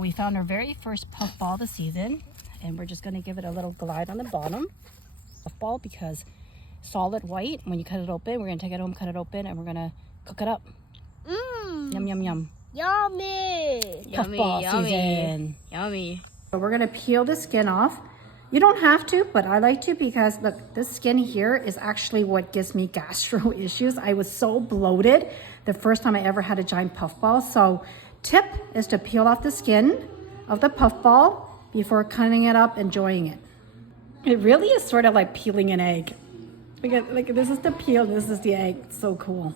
we found our very first puffball of the season, and we're just gonna give it a little glide on the bottom. Puffball, because solid white, when you cut it open, we're gonna take it home, cut it open, and we're gonna cook it up. Yum, yum, yum. Yummy. Puffball season. Yummy. So we're gonna peel the skin off. You don't have to, but I like to, because look, this skin here is actually what gives me gastro issues. I was so bloated the first time I ever had a giant puffball. So tip is to peel off the skin of the puffball before cutting it up, enjoying it. It really is sort of like peeling an egg. Like this is the peel, this is the egg. It's so cool.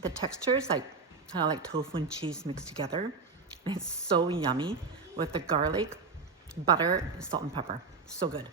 The texture is like kind of like tofu and cheese mixed together. It's so yummy with the garlic, butter, salt and pepper. So good.